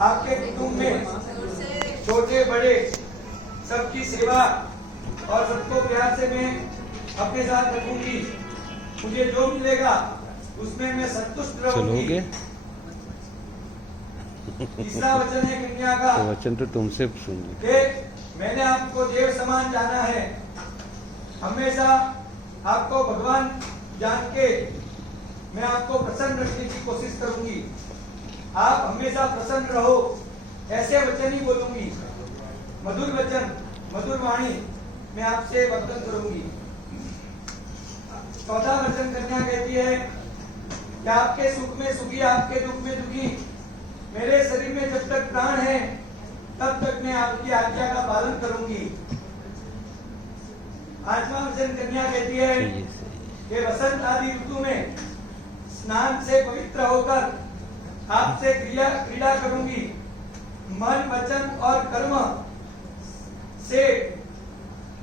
आपके कुटुंब में छोटे बड़े सबकी सेवा और सबको प्यार से मैं अपने साथ रखूंगी। मुझे जो मिलेगा उसमें मैं संतुष्ट रहूंगी। तीसरा वचन है कन्या का, तो वचन तो तुमसे सुनिए कि मैंने आपको देव समान जाना है। हमेशा आपको भगवान जान के मैं आपको प्रसन्न रखने की कोशिश करूंगी। आप हमेशा प्रसन्न रहो, ऐसे वचन ही बोलूंगी। मधुर वचन, मधुर वाणी मैं आपसे वर्तन करूंगी। चौथा वचन कन्या कहती है कि आपके सुख में सुखी, आपके दुख में दुखी। मेरे शरीर में जब तक प्राण है तब तक मैं आपकी आज्ञा का पालन करूंगी। आठवां वचन कन्या कहती है कि वसंत आदि ऋतु में स्नान से पवित्र होकर आपसे क्रीड़ा करूंगी। मन, वचन और कर्म से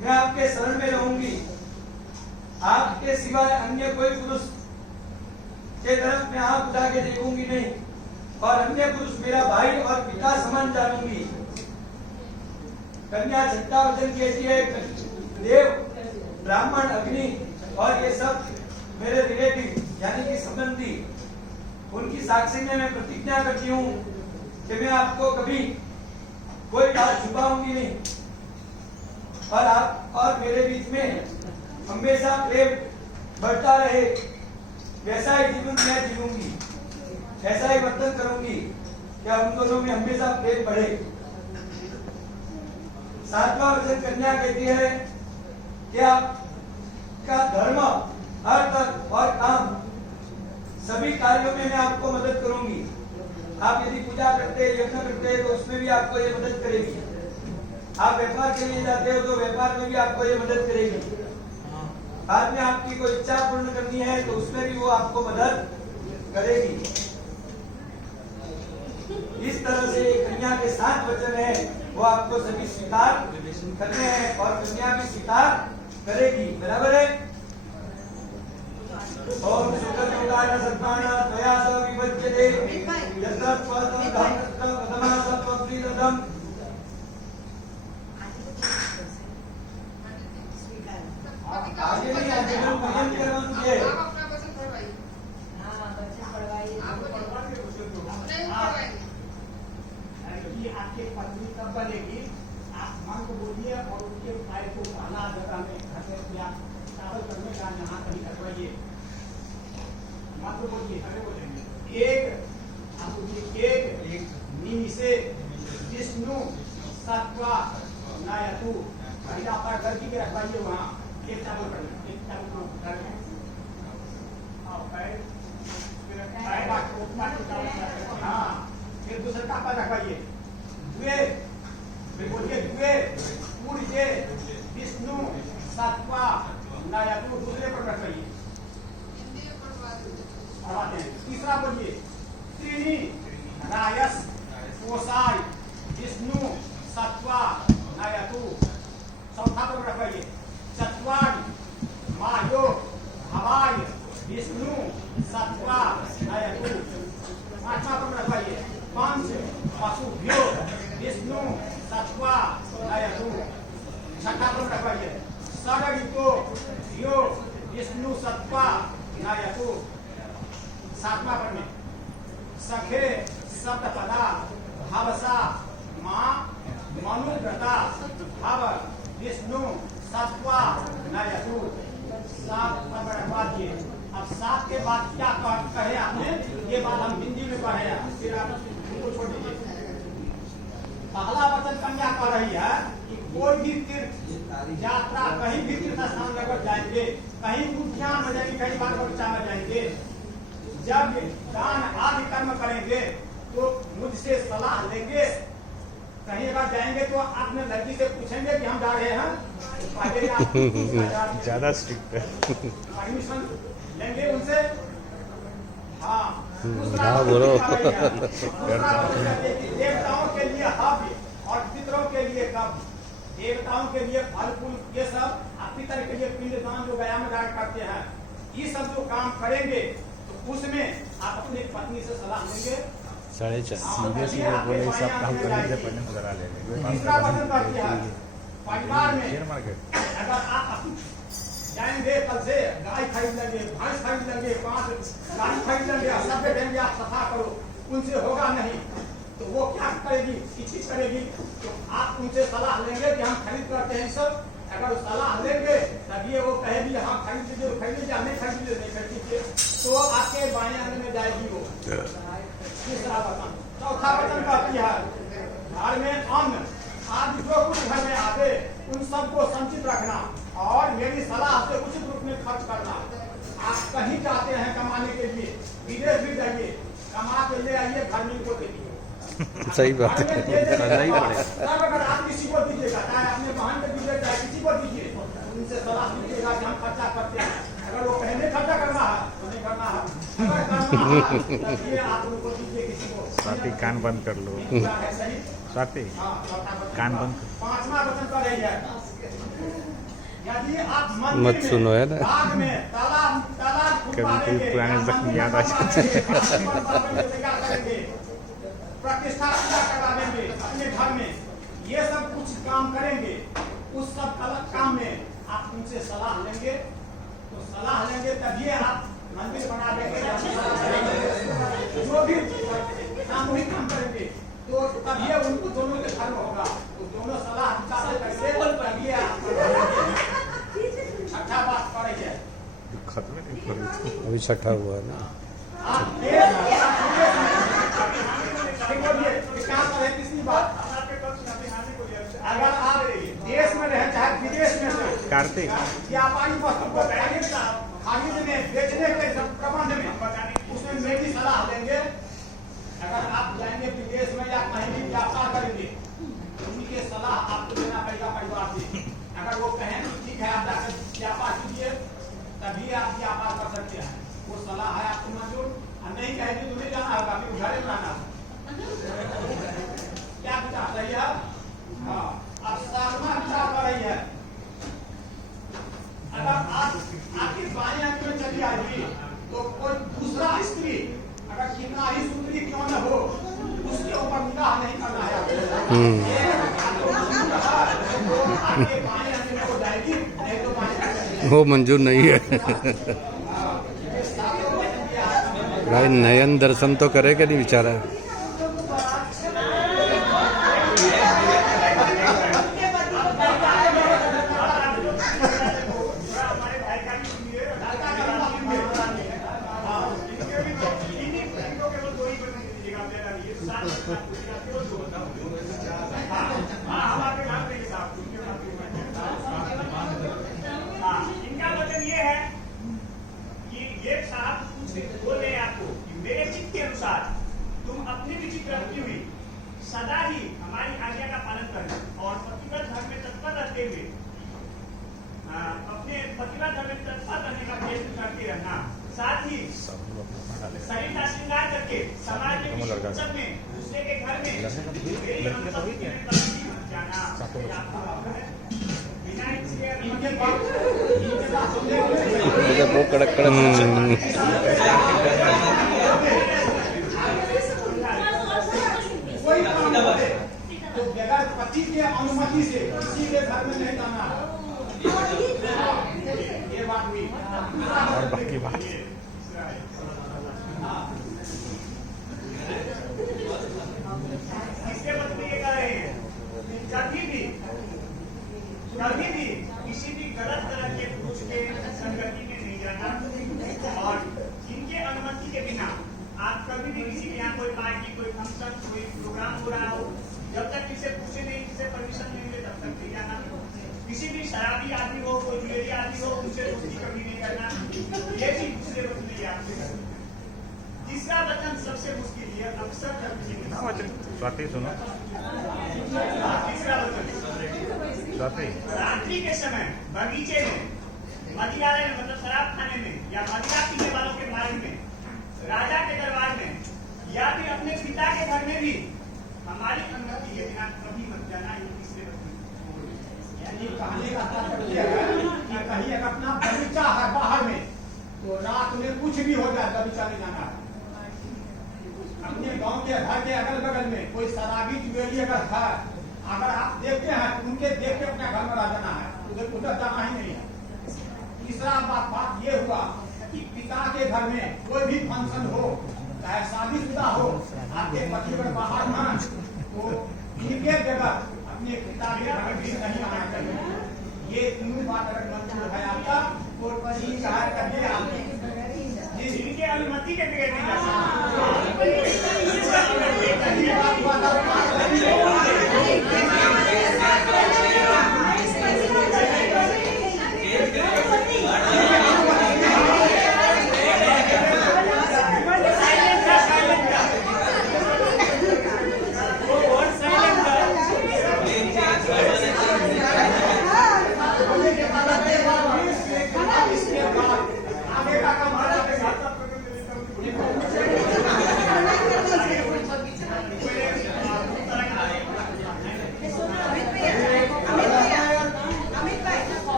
मैं आपके शरण में रहूंगी। आपके सिवाय अन्य कोई पुरुष के तरफ मैं आंख उठा के देखूंगी नहीं, और अन्य पुरुष मेरा भाई और पिता समान जानूंगी। कन्या छठा वचन कहती है, देव, ब्राह्मण, अग्नि और ये सब मेरे रिलेटिव यानी कि संबंधी, उनकी साक्षी में मैं प्रतिज्ञा करती हूँ कि मैं आपको कभी कोई बात छुपाऊंगी नहीं, और आप और मेरे बीच में हमेशा प्रेम बढ़ता रहे। वैसा ही जीवन मैं जीऊंगी, ऐसा ही वर्तन करूंगी कि हम दोनों में हमेशा प्रेम बढ़े। सातवां वचन कन्या कहती है कि आपका धर्म, अर्थ और काम सभी कार्यों में मैं आपको मदद करूंगी। आप यदि पूजा करते, यज्ञ करते तो उसमें भी आपको ये मदद करेगी। आप व्यापार के लिए जाते हो तो व्यापार में भी आपको ये मदद करेगी। बाद में आपकी कोई इच्छा पूर्ण करनी है तो उसमें भी वो आपको मदद करेगी। इस तरह से कन्या के 7 वचन है, वो आपको सभी स्वीकार करने हैं और कन्या भी स्वीकार करेगी। बराबर है। ओम शुक्लयोगाय सत्पाणा त्वया स विभज्यते यत्र त्वतं धम्मत्र प्रथमा सत्वप्रीतम्। आगे नहीं, आगे हम भजन करवाएंगे। अपना वचन पढ़वाइए। हां, वचन पढ़वाइए। आप पढ़वाइए। आपकी पत्नी कब बनेगी? आप मां को बोलिए और उनके भाई को पहला जगह में घर में या ट्रैवल करने का यहाँ कहीं रखवाइए। मां को बोलिए, अरे बोलेंगे एक, आप बोलिए एक निमिषे विष्णु सत्वा नायतु। पहले आप घर की रखवाइए, वहाँ एक ट्रैवल करना, एक ट्रैवल घर में हाँ, फिर दूसरे का पर रखवाइए। बोलिए पूर्जे विष्णु सत्वा नायतु, दूसरे पर रखवाइए। पढ़वाते हैं। तीसरा बोलिए त्रीणी रायस कोसाय विष्णु सत्वा नायतु, चौथा पर रखवाइए। चतुर्थी मायो हवाय विष्णु सत्वा नायतु, पांचवा पर रखवाइए। पंच पशुभ्यो विष्णु सत्वा नायतु, छठा पर रखवाइए। षडरितो भ्यो विष्णु सत्वा नायतु, सातवां पर में सखे सप्तपदा भवसा मां मनुव्रता भव विष्णु सत्वा नायतु। 7 पर रखवा दिए। अब 7 के बाद क्या कहे आपने, ये बात हम हिंदी में पढ़े हैं, फिर आप उनको छोड़ दीजिए। पहला वचन कन्या कह रही है कि कोई भी तीर्थ यात्रा, कहीं भी तीर्थ स्थान लेकर जाएंगे, कहीं उद्यान में जाएंगे, कहीं बाग बगीचा में जाएंगे, जब दान आदि कर्म करेंगे तो मुझसे सलाह लेंगे। कहीं अगर जाएंगे तो अपने लड़की से पूछेंगे कि हम जा रहे हैं, ज्यादा स्ट्रिक्ट है। परमिशन लेंगे उनसे। हाँ, बोलो। देवताओं के लिए हव्य और पितरों के लिए कब, देवताओं के लिए फल फूल ये सब, पितर के लिए पिंडदान जो गया में जाकर करते हैं, ये सब जो काम करेंगे तो उसमें आप अपनी पत्नी से सलाह लेंगे। 4:30 सीरियसली वो बोले सब काम करने से पहले मुझे ले लेंगे तीसरा वचन कहती है परिवार में शेयर मार्केट अगर आप जाएंगे कल से गाय खरीद लेंगे, भैंस खरीद लेंगे, 5 गाड़ी खरीद लेंगे, सब कहेंगे आप सफा करो, उनसे होगा नहीं तो वो क्या करेगी, इच्छित करेगी। तो आप उनसे सलाह लेंगे कि हम खरीद करते हैं सब। अगर वो सलाह लेंगे तब ये वो कहेगी हाँ खरीद लीजिए, खरीद लीजिए, नहीं खरीद लीजिए, नहीं खरीद लीजिए, तो आपके बाएं अंग में जाएगी वो। तीसरा वचन। चौथा वचन कहती है घर में अन्न आदि जो कुछ घर में आवे उन सबको संचित रखना और मेरी सलाह से उचित रूप में खर्च करना। आप कहीं जाते हैं कमाने के लिए, विदेश भी जाइए, कमा के ले आइए, घर में इनको दे दीजिए। सही बात है। करना ही पड़ेगा। तब अगर आप किसी को दीजिएगा, चाहे अपने बहन को दीजिए, चाहे किसी को दीजिए, उनसे सलाह दीजिएगा कि हम खर्चा करते हैं। अगर वो पहले खर्चा करना है तो नहीं करना है, अगर करना है तब ये आप उनको दीजिए किसी को। स्वाति कान बंद कर लो। क्या है सही? स्वाति हाँ, चौथा वचन। कान बंद कर। पांचवा वचन का रही है यदि आप मंदिर मत में, सुनो है ना। बाग में, तालाब कभी पुराने जख्म याद आ जाते हैं। करेंगे, प्रतिष्ठा पूजा करवा देंगे अपने घर में, ये सब कुछ काम करेंगे, उस सब अलग काम में आप उनसे सलाह लेंगे। तो सलाह लेंगे तभी आप मंदिर बना देंगे, जो भी सामूहिक काम करेंगे तो तभी उनको दोनों के घर में होगा। तो दोनों सलाह विचार करके तभी आप छठा बात पढ़ी है। खत्म नहीं करो। अभी छठा हुआ ना। आप तीसरी बात, अगर आप देश में रहे चाहे विदेश में रहे, कार्तिक व्यापारी वस्तु को खरीदने बेचने के प्रबंध में उसमें मेरी सलाह लेंगे। अगर आप जाएंगे विदेश में या कहीं भी व्यापार करेंगे तो उनकी सलाह आपको लेना पड़ेगा परिवार से। अगर वो कहें कि ठीक है आप जाकर व्यापार कीजिए तभी आप व्यापार कर सकते हैं, वो सलाह है आपको मंजूर। नहीं कहेंगे तो नहीं जाना होगा, फिर घर में रहना। क्या विचार रही है? हाँ, अब सातवां विचार कर रही है अगर आप आपकी बाएं अंग में चली आएगी तो कोई दूसरा स्त्री अगर कितना ही सुंदरी क्यों न हो उसके ऊपर निगाह नहीं करना है। आपके बाएं अंग में वो जाएगी, नहीं तो बाएं अंग में वो मंजूर नहीं है। भाई नयन दर्शन तो करे कि नहीं बेचारा। इनका वचन ये है कि ये साहब कुछ बोल रहे हैं आपको कि मेरे चित्त के अनुसार तुम अपनी विचित्र रखती हुई सदा ही हमारी आज्ञा का पालन करना और पतिव्रत धर्म में तत्पर रहते हुए अपने पतिव्रत धर्म में तत्पर रहने का प्रयत्न करते रहना। साथ ही शरीर का श्रृंगार करके समाज के उत्सव में दूसरे के घर में मेरी अनुमति के बिना मत जाना। बिना इसके वो कड़क कड़क कोई काम न करे तो बगैर पति के अनुमति से किसी के घर में नहीं जाना। ये बात हुई। और बाकी बात इसके मतलब ये कह रहे हैं कभी भी किसी भी गलत तरह के पुरुष के संगति में नहीं जाना और इनके अनुमति के बिना आप कभी भी किसी के यहाँ कोई पार्टी, कोई फंक्शन, कोई प्रोग्राम हो रहा हो, जब तक किसे पूछे नहीं, किसे परमिशन नहीं मिले तब तक नहीं जाना। किसी भी शराबी आदमी हो, कोई जुएरी आदमी हो, उनसे दोस्ती कभी नहीं करना। ये भी दूसरे वचन नहीं आपसे करना। तीसरा वचन सबसे मुश्किल है, अक्सर स्वाति सुनो। तीसरा वचन स्वाति रात्रि के समय बगीचे में, मदिरालय में मतलब शराब खाने में या मदिरा पीने वालों के मार्ग में, राजा के दरबार में या फिर अपने पिता के घर में भी हमारी अनुमति के बिना कभी मत जाना। ये तीसरे वचन यानी कहने का तात्पर्य है कि कहीं अगर अपना बगीचा है बाहर में तो रात में कुछ भी हो जाए तभी चले जाना है। अपने गांव के घर के अगल बगल में कोई शराबी जुएली अगर है, अगर आप देखते हैं तो उनके देख के अपने घर में रह जाना है, उधर उधर जाना ही नहीं है। तीसरा बात ये हुआ कि पिता के घर में कोई भी फंक्शन हो, चाहे शादीशुदा हो, आपके पति अगर बाहर ना तो इनके जगह अपने पिता के घर भी नहीं आना चाहिए। ये तीनों बात अगर मंजूर है आपका तो ठीक है, करिए आप। इनके अनुमति के बगैर नहीं जा सकते।